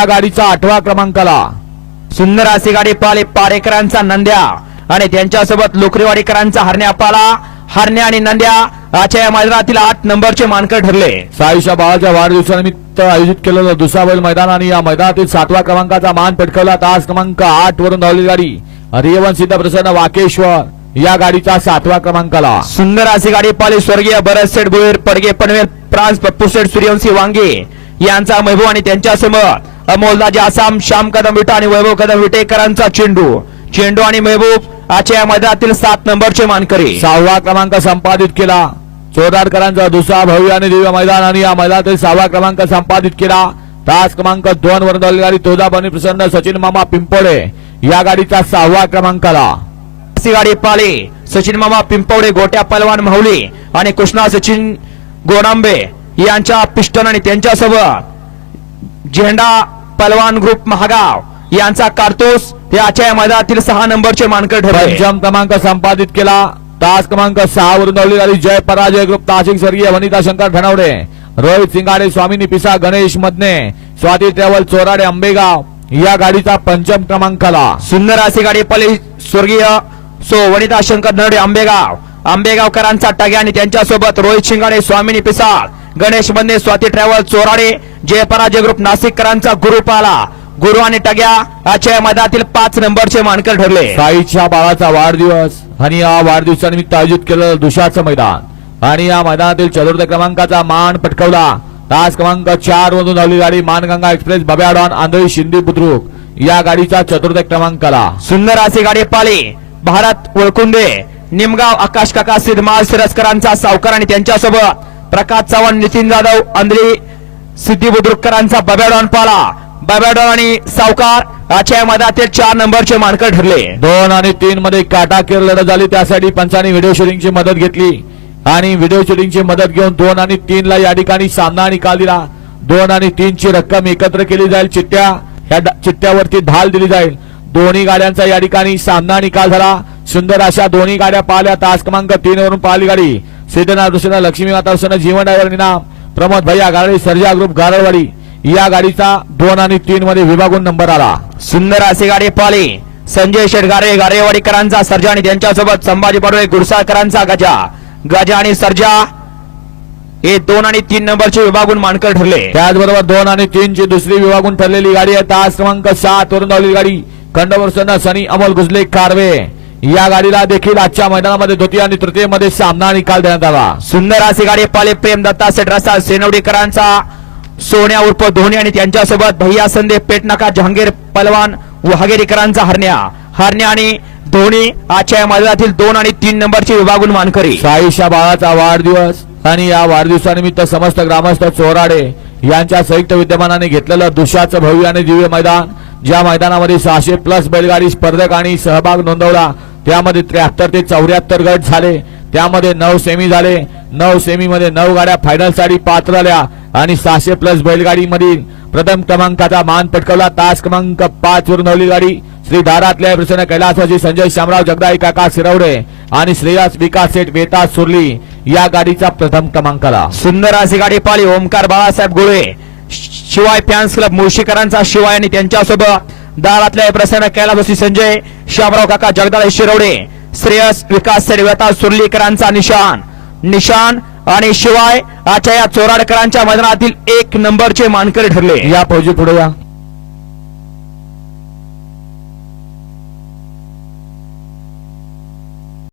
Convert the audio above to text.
या गाडीचा आठवा क्रमांकाला. सुंदर अशी गाडी पाले पारेकरांचा नंद्या आणि त्यांच्यासोबत लोकरीवाडीकरांचा हरण्या पाला. हरण्या आणि नंद्या आजच्या या मैदानातील आठ नंबरचे मानकर ठरले. साईशा बाळाच्या वाढदिवसानिमित्त आयोजित केलेलं दुसरा बैल मैदान आणि या मैदानातील सातव्या क्रमांकाचा मान पटकावला. तास क्रमांक आठ वरून धावलेली गाडी हरियवन सिद्ध प्रसन्न वाकेश्वर या गाडीचा सातव्या क्रमांकाला. सुंदर अशी गाडी पाली स्वर्गीय भरत सेठ भोईर पडगे पनवेल फ्रान्स पप्पू सेठ सूर्यवंशी वांगे यांचा महबूब आणि त्यांच्यासमोर अमोलदाजी आसाम श्याम कदम विटा आणि वैभव कदम विटेकरांचा चेंडू. चेंडू आणि महबूब आजच्या या मैदानातील सात नंबरचे मानकरी. सहावा क्रमांक संपादित केला. चोदाडकरांचा दुसरा भव्य आणि दिव्य मैदान आणि या मैदानातील सहावा क्रमांक संपादित केला. तास क्रमांक दोन धावलेली गाडी तुळजाभवानी प्रसन्न सचिन मामा पिंपोडे या गाडीचा सहावा क्रमांकाला. गाडी पाली सचिन मामा पिंपवडे गोट्या पलवान माहुली आणि कृष्णा सचिन गोडांबे यांच्या पिस्टन आणि त्यांच्यासोबत झेंडा पलवान ग्रुप महागाव यांचा कारतूस हे आजच्या या मैदानातील सहा नंबरचे मानकर ठरले. पंचम क्रमांक संपादित केला. तास क्रमांक सहा वरून धावलेली गाडी जय पराजय ग्रुप. नाशिक स्वर्गीय वनिता शंकर धनवडे रोहित सिंगाडे स्वामिनी पिसा गणेश मदने स्वाती ट्रॅव्हल चोराडे आंबेगाव या गाडीचा पंचम क्रमांकाला सुंदर अशी गाडी पली स्वर्गीय सो वनिता शंकर नरडे आंबेगाव. आंबेगावकरांचा टग्या आणि त्यांच्यासोबत रोहित शिंगाडे स्वामिनी पिसाळ गणेश बंदे स्वाती ट्रॅव्हल चोराडे जयपराजय ग्रुप नाशिककरांचा गुरु पाला. गुरु आणि टग्या आजच्या या मैदानातील पाच नंबरचे मानकर ठरले. साईच्या बाळाचा वाढदिवस आणि या वाढदिवसानिमित्त आयोजित केलेलं दुशाचं मैदान. आणि या मैदानातील चतुर्थ क्रमांकाचा मान पटकावला. तास क्रमांक चार मधून धावली गाडी मानगंगा एक्सप्रेस बब्याडॉन आंधळी शिंदे बुद्रुक. या गाडीचा चतुर्थ क्रमांकाला. सुंदर अशी गाडी पाली. भारत वळकुंदे निमगाव आकाश काका सिद्धमाल सिरस्करांचा सावकार आणि त्यांच्यासोबत प्रकाश चव्हाण नितीन जाधव अंधळी सिद्धी बुद्रुककरांचा बब्याडॉन पाला. बब्याडॉन आणि सावकार आजच्या या चार नंबरचे मानकर ठरले. दोन आणि तीन मध्ये काटाकीर लढत झाली त्यासाठी पंचांनी व्हिडिओ शूटिंगची मदत घेतली. आणि व्हिडिओ शूटिंगची मदत घेऊन दोन आणि तीन ला या ठिकाणी सामना निकाल दिला. दोन आणि तीन ची रक्कम एकत्र केली जाईल चिट्ट्या ह्या ड- चिठ्ठ्यावरती ढाल दिली जाईल. दोन्ही गाड्यांचा या ठिकाणी सामना निकाल झाला. सुंदर अशा दोन्ही गाड्या पाहिल्या. तास क्रमांक तीन वरून पाहिली गाडी. सिद्धनाथ लक्ष्मी माता जीवन ड्रायव्हर इनाम प्रमोद भैया गाडी सर्जा ग्रुप गारळवाडी या गाडीचा दोन आणि तीन मध्ये विभागून नंबर आला. सुंदर अशी गाडी पाली. संजय शेटगारे गारेवाडीकरांचा सर्जा आणि त्यांच्यासोबत संभाजी बडोळे गुरसाळकरांचा गजा. गजा आणि सर्जा हे दोन आणि तीन नंबरचे विभागून मानकर ठरले. त्याचबरोबर दोन आणि तीन ची दुसरी विभागून ठरलेली गाडी आहे तास क्रमांक सात वरून धावलेली गाडी. खंडवर्षन सनी अमोल गुजले कारवे. या गाडीला देखील आजच्या मैदानामध्ये द्वितीय आणि तृतीयमध्ये सामना निकाल देण्यात आला. सुंदर अशी गाडी पाले प्रेम दत्ता सेठ रस्ता सेनवडीकरांचा सोन्या उर्फ धोनी आणि त्यांच्यासोबत भैया संदे पेटनाका जहांगीर पलवान वहागेरीकरांचा हरण्या. हरण्या आणि धोनी आजच्या या मैदानातील दोन आणि तीन नंबरचे विभागून मानकरी साईशा बाळाचा वाढदिवस आणि या वाढदिवसानिमित्त समस्त ग्रामस्थ चोराडे यांच्या संयुक्त विद्यमानाने घेतलेलं दुशाचं भव्य आणि दिव्य मैदान ज्या मैदानामध्ये सहाशे प्लस बैलगाडी स्पर्धक आणि सहभाग नोंदवला त्यामध्ये त्र्याहत्तर ते चौऱ्याहत्तर गट झाले. त्यामध्ये नऊ सेमी झाले. नऊ सेमीमध्ये नऊ गाड्या फायनलसाठी पात्र आल्या आणि सहाशे प्लस बैलगाडीमधील प्रथम क्रमांकाचा मान पटकवला. तास क्रमांक पाच वरून नवली गाडी श्री दारातल्या प्रसन्न कैलासवासी संजय शामराव जगदाई काका शिरवडे आणि श्रेयस विकास सेठ वेता सुरली या गाडीचा प्रथम क्रमांकाला. सुंदर अशी गाडी पाळी. ओमकार बाळासाहेब गोळे शिवाय फॅन्स क्लब मुळशीकरांचा शिवाय आणि त्यांच्यासोबत दारातल्या प्रसन्न कैलासवासी संजय शामराव काका जगदाळे शिरवडे श्रेयस विकास सेडवेता सुर्लीकरांचा निशान. निशान आणि शिवाय आजच्या या चोराडकरांच्या मैदानातील एक नंबरचे मानकरी ठरले. या फौजी पुढे या.